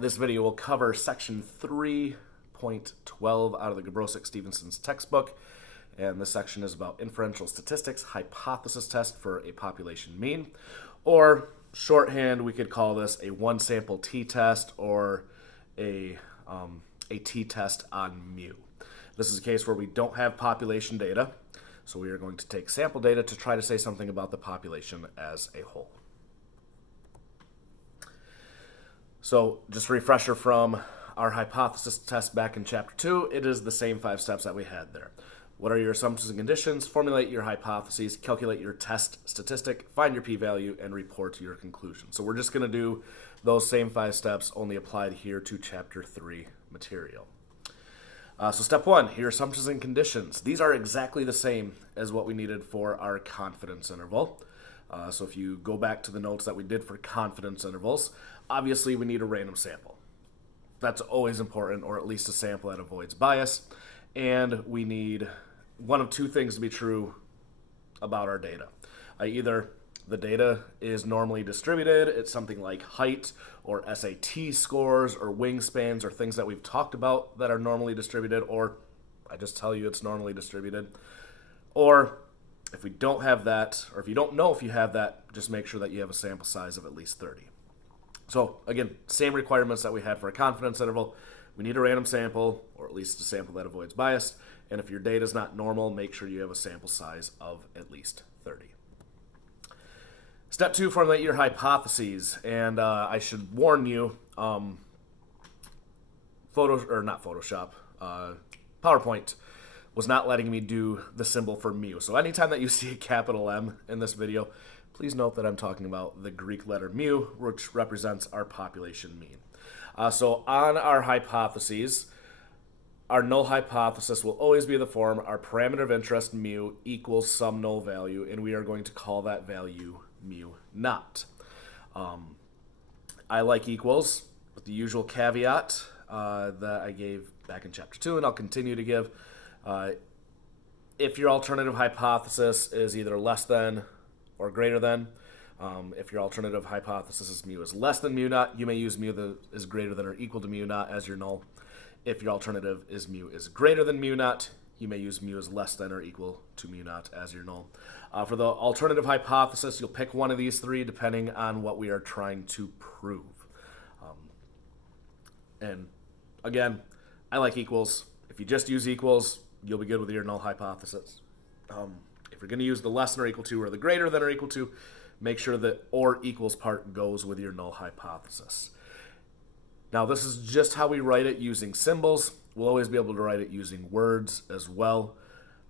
This video will cover section 3.12 out of the Gabrosik-Stevenson's textbook, and this section is about inferential statistics hypothesis test for a population mean, or shorthand we could call this a one sample t-test or a t-test on mu. This is a case where we don't have population data, so we are going to take sample data to try to say something about the population as a whole. So just a refresher from our hypothesis test back in chapter 2, it is the same 5 steps that we had there. What are your assumptions and conditions? Formulate your hypotheses, calculate your test statistic, find your p-value, and report your conclusion. So we're just going to do those same 5 steps, only applied here to chapter 3 material. So step 1, your assumptions and conditions. These are exactly the same as what we needed for our confidence interval. So if you go back to the notes that we did for confidence intervals, obviously we need a random sample. That's always important, or at least a sample that avoids bias. And we need one of 2 things to be true about our data. Either the data is normally distributed, it's something like height or SAT scores or wingspans or things that we've talked about that are normally distributed, or I just tell you it's normally distributed. Or if we don't have that, or if you don't know if you have that, just make sure that you have a sample size of at least 30. So again, same requirements that we had for a confidence interval. We need a random sample, or at least a sample that avoids bias. And if your data is not normal, make sure you have a sample size of at least 30. Step 2, formulate your hypotheses. And I should warn you, PowerPoint was not letting me do the symbol for mu. So anytime that you see a capital M in this video, please note that I'm talking about the Greek letter mu, which represents our population mean. So on our hypotheses, our null hypothesis will always be the form our parameter of interest mu equals some null value, and we are going to call that value mu naught. I like equals with the usual caveat that I gave back in chapter 2, and I'll continue to give. If your alternative hypothesis is either less than or greater than, if your alternative hypothesis is mu is less than mu naught, you may use mu that is greater than or equal to mu naught as your null. If your alternative is mu is greater than mu naught, you may use mu is less than or equal to mu naught as your null. For the alternative hypothesis, you'll pick one of these 3 depending on what we are trying to prove. And again, I like equals. If you just use equals, you'll be good with your null hypothesis. If you're going to use the less than or equal to or the greater than or equal to, make sure that or equals part goes with your null hypothesis. Now, this is just how we write it using symbols. We'll always be able to write it using words as well,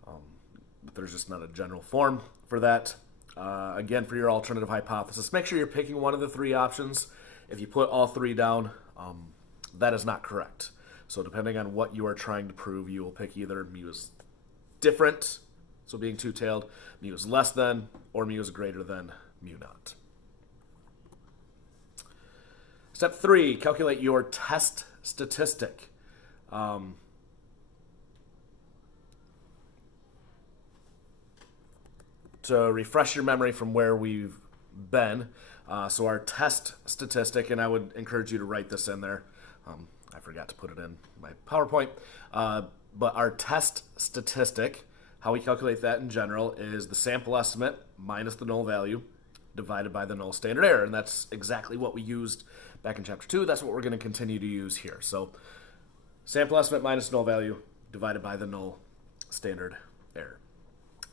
but there's just not a general form for that. Again, for your alternative hypothesis, make sure you're picking one of the 3 options. If you put all 3 down, that is not correct. So depending on what you are trying to prove, you will pick either mu is different, so being two-tailed, mu is less than, or mu is greater than mu naught. Step 3, calculate your test statistic. To refresh your memory from where we've been, so our test statistic, and I would encourage you to write this in there. I forgot to put it in my PowerPoint, but our test statistic, how we calculate that in general, is the sample estimate minus the null value divided by the null standard error, and that's exactly what we used back in chapter 2. That's what we're going to continue to use here. So sample estimate minus null value divided by the null standard error.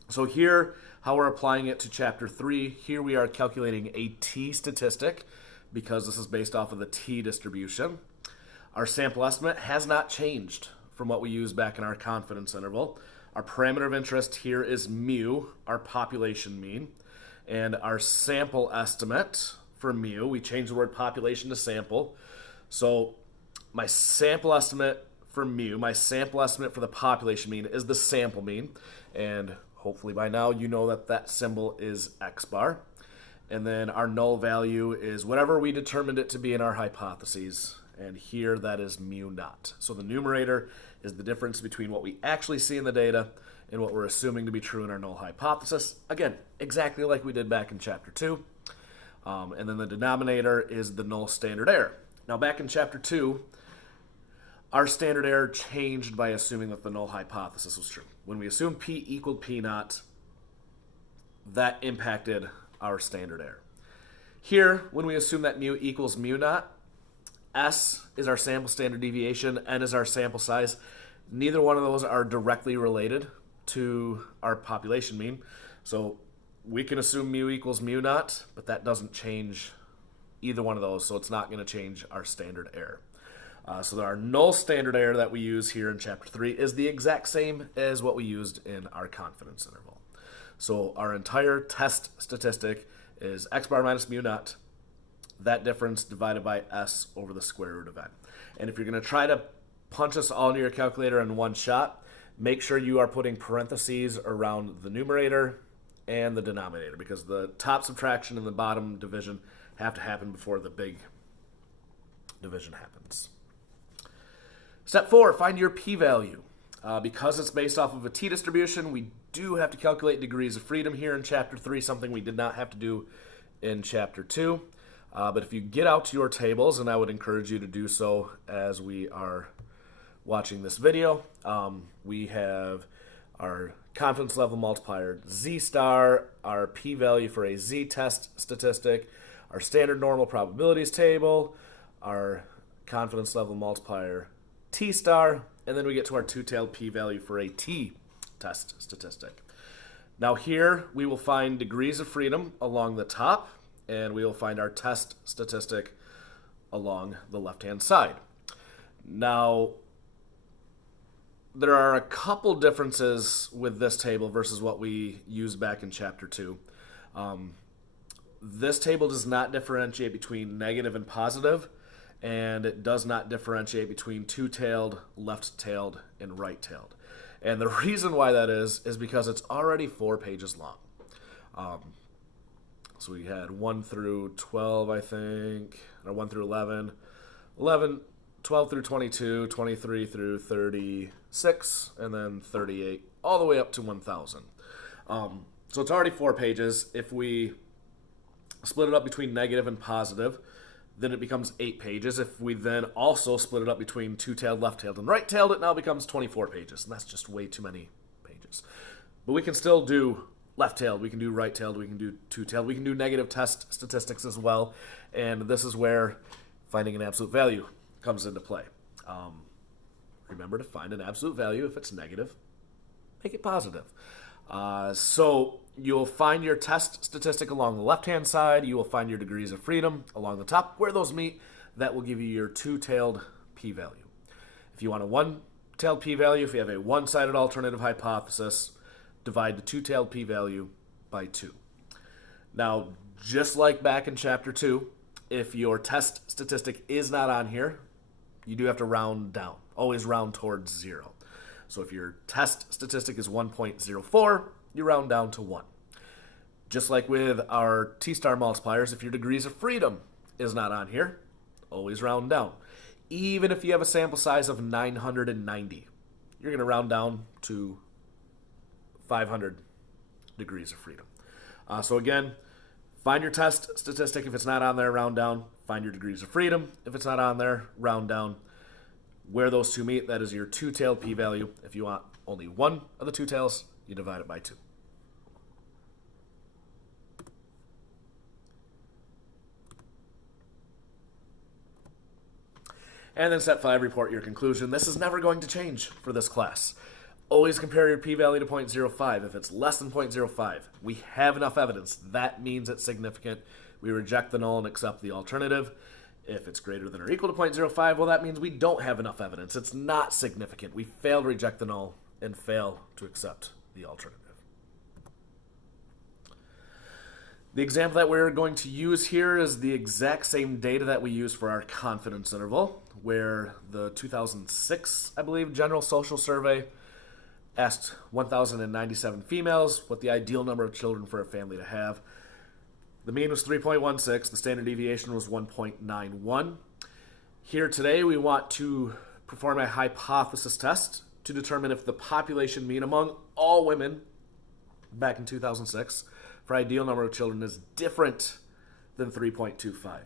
So here, how we're applying it to chapter 3, here we are calculating a t statistic because this is based off of the t distribution. Our sample estimate has not changed from what we used back in our confidence interval. Our parameter of interest here is mu, our population mean. And our sample estimate for mu, we changed the word population to sample. So my sample estimate for mu, my sample estimate for the population mean is the sample mean. And hopefully by now you know that that symbol is x bar. And then our null value is whatever we determined it to be in our hypotheses. And here that is mu naught. So the numerator is the difference between what we actually see in the data and what we're assuming to be true in our null hypothesis. Again, exactly like we did back in chapter 2. And then the denominator is the null standard error. Now, back in chapter 2, our standard error changed by assuming that the null hypothesis was true. When we assumed P equaled P naught, that impacted our standard error. Here, when we assume that mu equals mu naught, S is our sample standard deviation, N is our sample size. Neither one of those are directly related to our population mean. So we can assume mu equals mu naught, but that doesn't change either one of those, so it's not going to change our standard error. So our null standard error that we use here in chapter 3 is the exact same as what we used in our confidence interval. So our entire test statistic is x bar minus mu naught, that difference divided by S over the square root of N. And if you're going to try to punch this all into your calculator in one shot, make sure you are putting parentheses around the numerator and the denominator, because the top subtraction and the bottom division have to happen before the big division happens. Step 4, find your p-value. Because it's based off of a t-distribution, we do have to calculate degrees of freedom here in chapter 3, something we did not have to do in chapter 2. But if you get out to your tables, and I would encourage you to do so as we are watching this video, we have our confidence level multiplier Z star, our p-value for a z-test statistic, our standard normal probabilities table, our confidence level multiplier T star, and then we get to our two-tailed p-value for a t-test statistic. Now here we will find degrees of freedom along the top, and we will find our test statistic along the left-hand side. Now, there are a couple differences with this table versus what we used back in chapter 2. This table does not differentiate between negative and positive, and it does not differentiate between two-tailed, left-tailed, and right-tailed. And the reason why that is because it's already 4 pages long. So we had 1 through 12, I think, or 1 through 11, 12 through 22, 23 through 36, and then 38, all the way up to 1,000. So it's already 4 pages. If we split it up between negative and positive, then it becomes 8 pages. If we then also split it up between two-tailed, left-tailed, and right-tailed, it now becomes 24 pages, and that's just way too many pages. But we can still do left-tailed, we can do right-tailed, we can do two-tailed, we can do negative test statistics as well, and this is where finding an absolute value comes into play. Remember to find an absolute value. If it's negative, make it positive. So you'll find your test statistic along the left-hand side. You will find your degrees of freedom along the top. Where those meet, that will give you your two-tailed p-value. If you want a one-tailed p-value, if you have a one-sided alternative hypothesis, divide the two-tailed p-value by 2. Now, just like back in chapter 2, if your test statistic is not on here, you do have to round down. Always round towards 0. So if your test statistic is 1.04, you round down to 1. Just like with our T-star multipliers, if your degrees of freedom is not on here, always round down. Even if you have a sample size of 990, you're going to round down to 500 degrees of freedom. So again, find your test statistic. If it's not on there, round down. Find your degrees of freedom. If it's not on there, round down. Where those two meet, that is your two-tailed p-value. If you want only one of the two tails, you divide it by 2. And then step 5, report your conclusion. This is never going to change for this class. Always compare your p-value to 0.05. If it's less than 0.05, we have enough evidence. That means it's significant. We reject the null and accept the alternative. If it's greater than or equal to 0.05, well, that means we don't have enough evidence. It's not significant. We fail to reject the null and fail to accept the alternative. The example that we're going to use here is the exact same data that we use for our confidence interval, where the 2006, I believe, General Social Survey asked 1,097 females what the ideal number of children for a family to have. The mean was 3.16. The standard deviation was 1.91. Here today, we want to perform a hypothesis test to determine if the population mean among all women back in 2006 for ideal number of children is different than 3.25.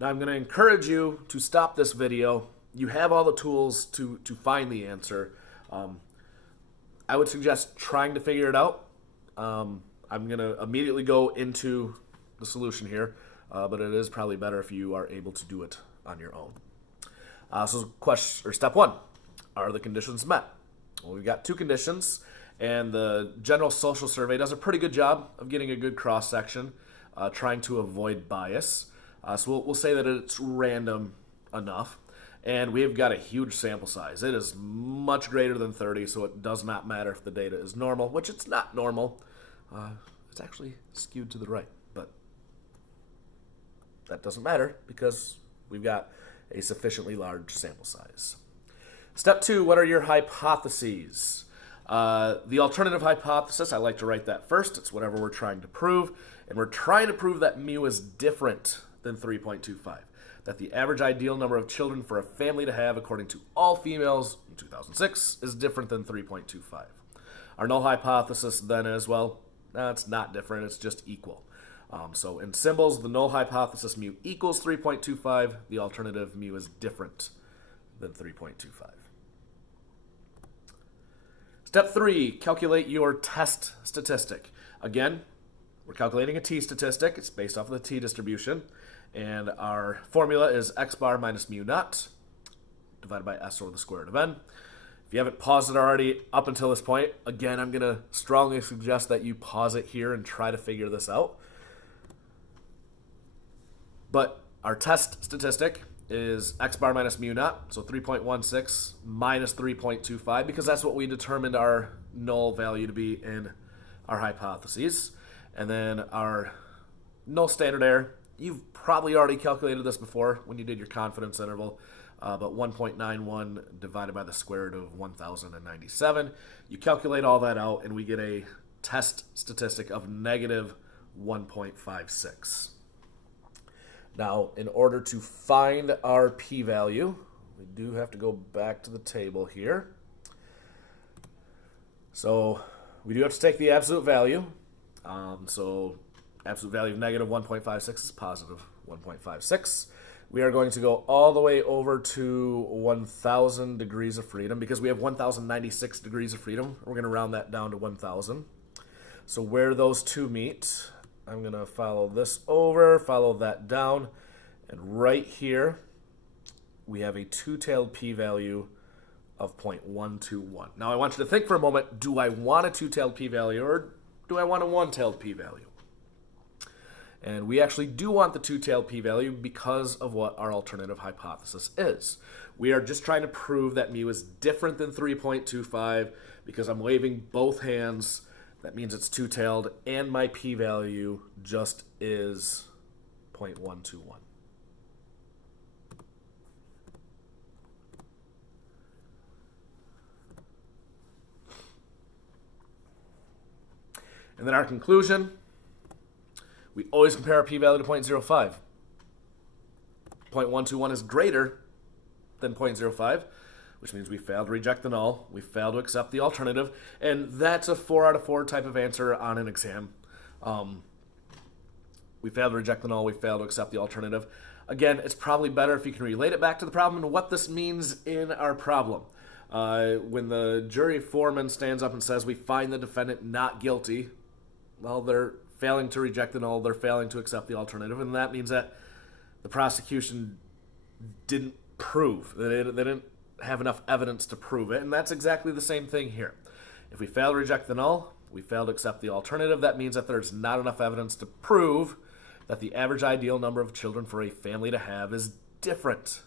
Now I'm going to encourage you to stop this video. You have all the tools to find the answer. I would suggest trying to figure it out. I'm going to immediately go into the solution here, but it is probably better if you are able to do it on your own. Step one, are the conditions met? Well, we've got two conditions, and the General Social Survey does a pretty good job of getting a good cross-section, trying to avoid bias. So we'll say that it's random enough, and we've got a huge sample size. It is much greater than 30, so it does not matter if the data is normal, which it's not normal. It's actually skewed to the right, but that doesn't matter because we've got a sufficiently large sample size. Step two, what are your hypotheses? The alternative hypothesis, I like to write that first. It's whatever we're trying to prove. And we're trying to prove that mu is different than 3.25. That the average ideal number of children for a family to have, according to all females in 2006, is different than 3.25. Our null hypothesis then is, well, it's not different. It's just equal. So in symbols, the null hypothesis mu equals 3.25. The alternative mu is different than 3.25. Step three, calculate your test statistic. Again, we're calculating a t-statistic. It's based off of the t-distribution. And our formula is x bar minus mu naught divided by s over the square root of n. If you haven't paused it already up until this point, again, I'm going to strongly suggest that you pause it here and try to figure this out. But our test statistic is x bar minus mu naught, so 3.16 minus 3.25, because that's what we determined our null value to be in our hypotheses. And then our null standard error, you've probably already calculated this before when you did your confidence interval, but 1.91 divided by the square root of 1,097. You calculate all that out, and we get a test statistic of negative 1.56. Now, in order to find our p-value, we do have to go back to the table here. So we do have to take the absolute value. So absolute value of negative 1.56 is positive 1.56. We are going to go all the way over to 1,000 degrees of freedom because we have 1,096 degrees of freedom. We're going to round that down to 1,000. So where those two meet, I'm going to follow this over, follow that down, and right here we have a two-tailed p-value of 0.121. Now I want you to think for a moment, do I want a two-tailed p-value or do I want a one-tailed p-value? And we actually do want the two-tailed p-value because of what our alternative hypothesis is. We are just trying to prove that mu is different than 3.25 because I'm waving both hands. That means it's two-tailed, and my p-value just is 0.121. And then our conclusion, we always compare our p-value to 0.05. 0.121 is greater than 0.05, which means we failed to reject the null, we failed to accept the alternative, and that's a 4 out of 4 type of answer on an exam. We failed to reject the null, we failed to accept the alternative. Again, it's probably better if you can relate it back to the problem and what this means in our problem. When the jury foreman stands up and says we find the defendant not guilty, well, they're failing to reject the null, they're failing to accept the alternative, and that means that the prosecution didn't prove, they didn't have enough evidence to prove it, and that's exactly the same thing here. If we fail to reject the null, we fail to accept the alternative, that means that there's not enough evidence to prove that the average ideal number of children for a family to have is different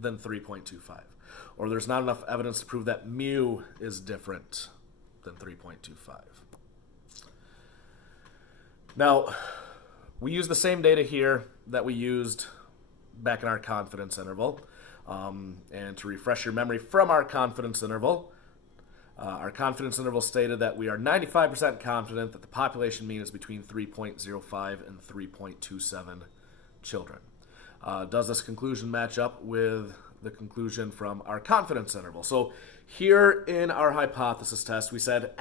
than 3.25. Or there's not enough evidence to prove that mu is different than 3.25. Now, we use the same data here that we used back in our confidence interval. And to refresh your memory from our confidence interval stated that we are 95% confident that the population mean is between 3.05 and 3.27 children. Does this conclusion match up with the conclusion from our confidence interval? So here in our hypothesis test, we said,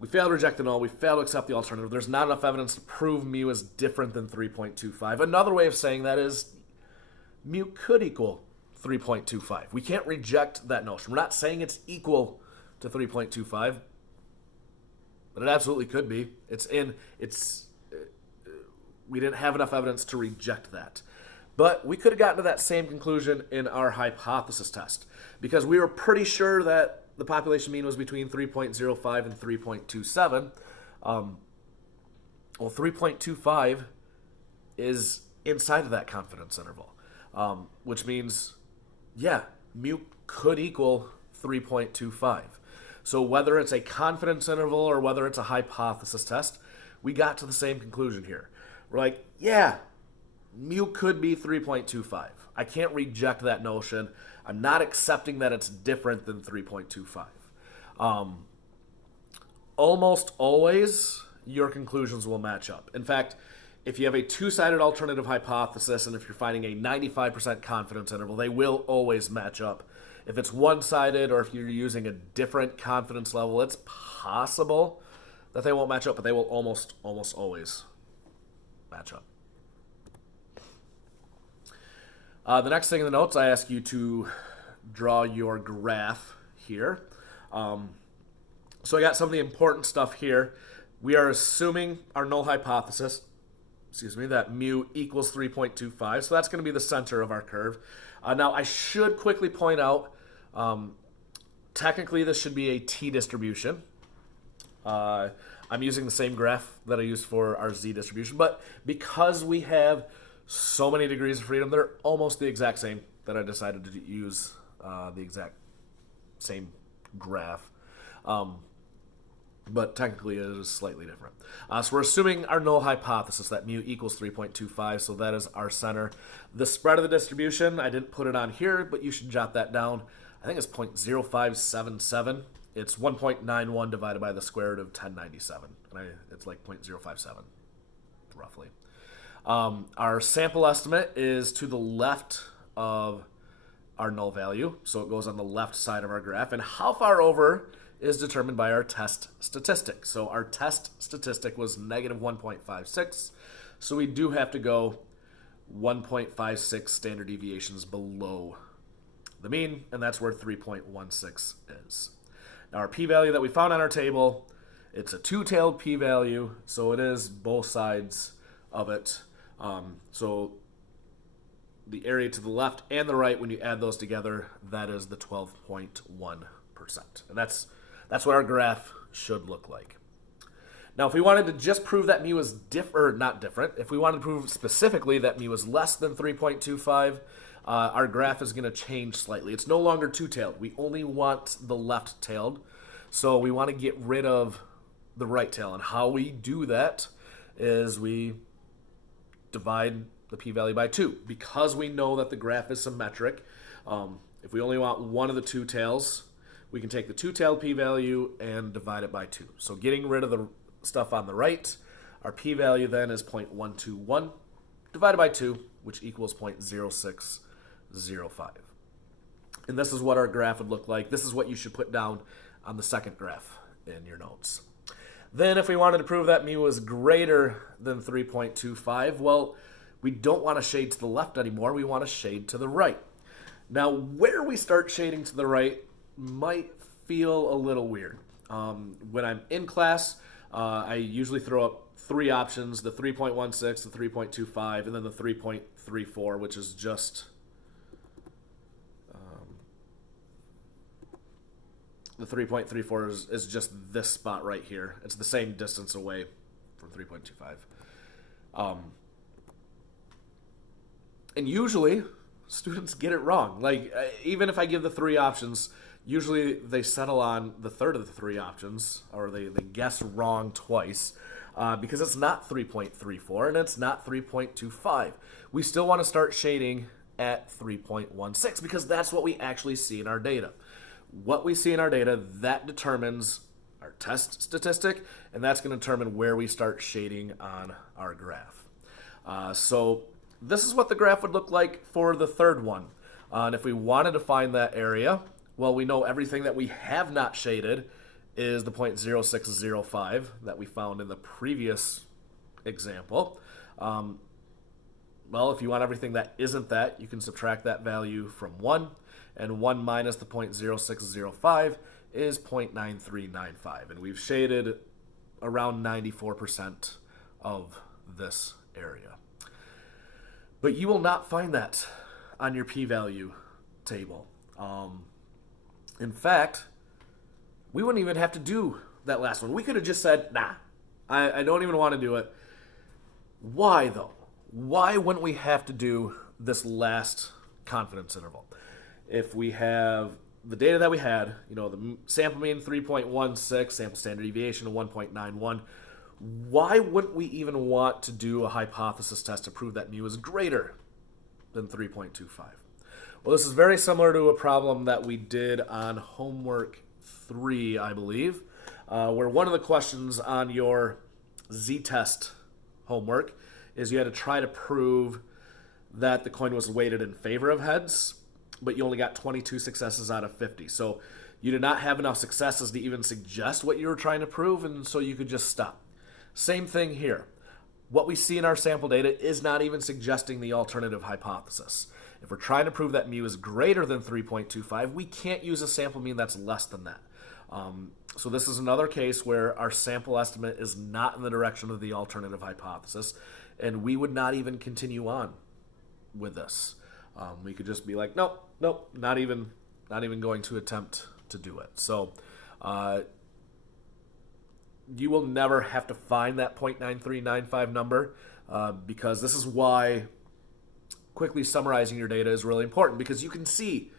we fail to reject the null, we fail to accept the alternative. There's not enough evidence to prove mu is different than 3.25. Another way of saying that is mu could equal 3.25. We can't reject that notion. We're not saying it's equal to 3.25, but it absolutely could be. We didn't have enough evidence to reject that. But we could have gotten to that same conclusion in our hypothesis test because we were pretty sure that the population mean was between 3.05 and 3.27. Well, 3.25 is inside of that confidence interval, which means, yeah, mu could equal 3.25. So whether it's a confidence interval or whether it's a hypothesis test, we got to the same conclusion here. We're like, yeah, mu could be 3.25. I can't reject that notion. I'm not accepting that it's different than 3.25. Almost always, your conclusions will match up. In fact, if you have a two-sided alternative hypothesis and if you're finding a 95% confidence interval, they will always match up. If it's one-sided or if you're using a different confidence level, it's possible that they won't match up, but they will almost always match up. The next thing in the notes, I ask you to draw your graph here. So I got some of the important stuff here. We are assuming our null hypothesis, that mu equals 3.25. So that's going to be the center of our curve. Now, I should quickly point out, technically this should be a t-distribution. I'm using the same graph that I used for our z-distribution, but because we have so many degrees of freedom, they're almost the exact same that I decided to use the exact same graph. But technically it is slightly different. So we're assuming our null hypothesis that mu equals 3.25, so that is our center. The spread of the distribution, I didn't put it on here, but you should jot that down. I think it's 0.0577. It's 1.91 divided by the square root of 1097. And it's like 0.057, roughly. Our sample estimate is to the left of our null value, so it goes on the left side of our graph. And how far over is determined by our test statistic. So our test statistic was negative 1.56, so we do have to go 1.56 standard deviations below the mean, and that's where 3.16 is. Now our p-value that we found on our table, it's a two-tailed p-value, so it is both sides of it. So the area to the left and the right, when you add those together, that is the 12.1%. And that's what our graph should look like. Now, if we wanted to just prove that mu is not different, if we wanted to prove specifically that mu is less than 3.25, our graph is going to change slightly. It's no longer two-tailed. We only want the left-tailed. So we want to get rid of the right tail. And how we do that is we divide the p-value by 2. Because we know that the graph is symmetric, if we only want one of the two tails, we can take the two-tailed p-value and divide it by 2. So getting rid of the stuff on the right, our p-value then is 0.121 divided by 2, which equals 0.0605. And this is what our graph would look like. This is what you should put down on the second graph in your notes. Then if we wanted to prove that mu is greater than 3.25, well, we don't want to shade to the left anymore. We want to shade to the right. Now, where we start shading to the right might feel a little weird. When I'm in class, I usually throw up three options: the 3.16, the 3.25, and then the 3.34, which is just the 3.34 is just this spot right here. It's the same distance away from 3.25. And usually, students get it wrong. Like, even if I give the three options, usually they settle on the third of the three options, or they guess wrong twice, because it's not 3.34 and it's not 3.25. We still want to start shading at 3.16 because that's what we actually see in our data. What we see in our data, that determines our test statistic, and that's going to determine where we start shading on our graph. So this is what the graph would look like for the third one. And if we wanted to find that area, well, we know everything that we have not shaded is the 0.0605 that we found in the previous example. Well, if you want everything that isn't that, you can subtract that value from 1, and 1 minus the 0.0605 is 0.9395, and we've shaded around 94% of this area. But you will not find that on your p-value table. In fact, we wouldn't even have to do that last one. We could have just said, nah, I don't even want to do it. Why, though? Why wouldn't we have to do this last confidence interval? If we have the data that we had, the sample mean 3.16, sample standard deviation of 1.91, why wouldn't we even want to do a hypothesis test to prove that mu is greater than 3.25? Well, this is very similar to a problem that we did on homework 3, I believe, where one of the questions on your z-test homework is you had to try to prove that the coin was weighted in favor of heads, but you only got 22 successes out of 50. So you did not have enough successes to even suggest what you were trying to prove, and so you could just stop. Same thing here. What we see in our sample data is not even suggesting the alternative hypothesis. If we're trying to prove that mu is greater than 3.25, we can't use a sample mean that's less than that. So this is another case where our sample estimate is not in the direction of the alternative hypothesis, and we would not even continue on with this. We could just be like, nope, not even going to attempt to do it. So you will never have to find that 0.9395 number because this is why quickly summarizing your data is really important, because you can see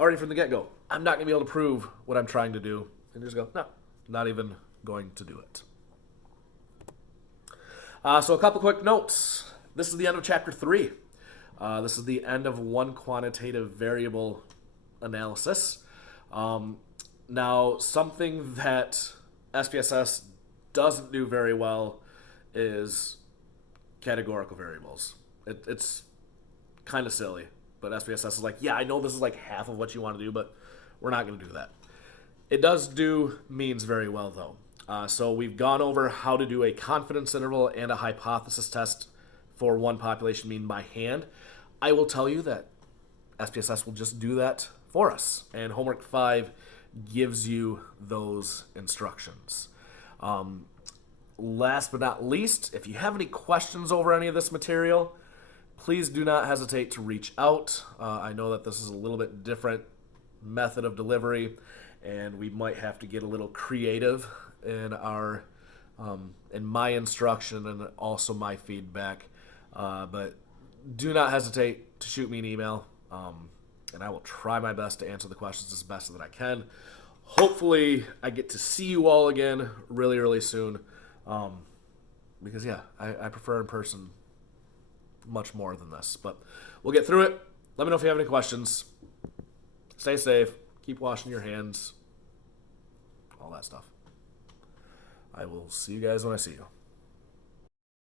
already from the get-go, I'm not going to be able to prove what I'm trying to do. And you just go, no, not even going to do it. So a couple quick notes. This is the end of Chapter 3. This is the end of one quantitative variable analysis. Now, something that SPSS doesn't do very well is categorical variables. It's kind of silly, but SPSS is like, yeah, I know this is like half of what you want to do, but we're not going to do that. It does do means very well, though. So we've gone over how to do a confidence interval and a hypothesis test for one population mean by hand. I will tell you that SPSS will just do that for us, and Homework 5 gives you those instructions. Last but not least, if you have any questions over any of this material, please do not hesitate to reach out. I know that this is a little bit different method of delivery, and we might have to get a little creative in our in my instruction and also my feedback. But do not hesitate to shoot me an email, and I will try my best to answer the questions as best that I can. Hopefully, I get to see you all again really, really soon. Because, yeah, I prefer in person much more than this. But we'll get through it. Let me know if you have any questions. Stay safe. Keep washing your hands. All that stuff. I will see you guys when I see you.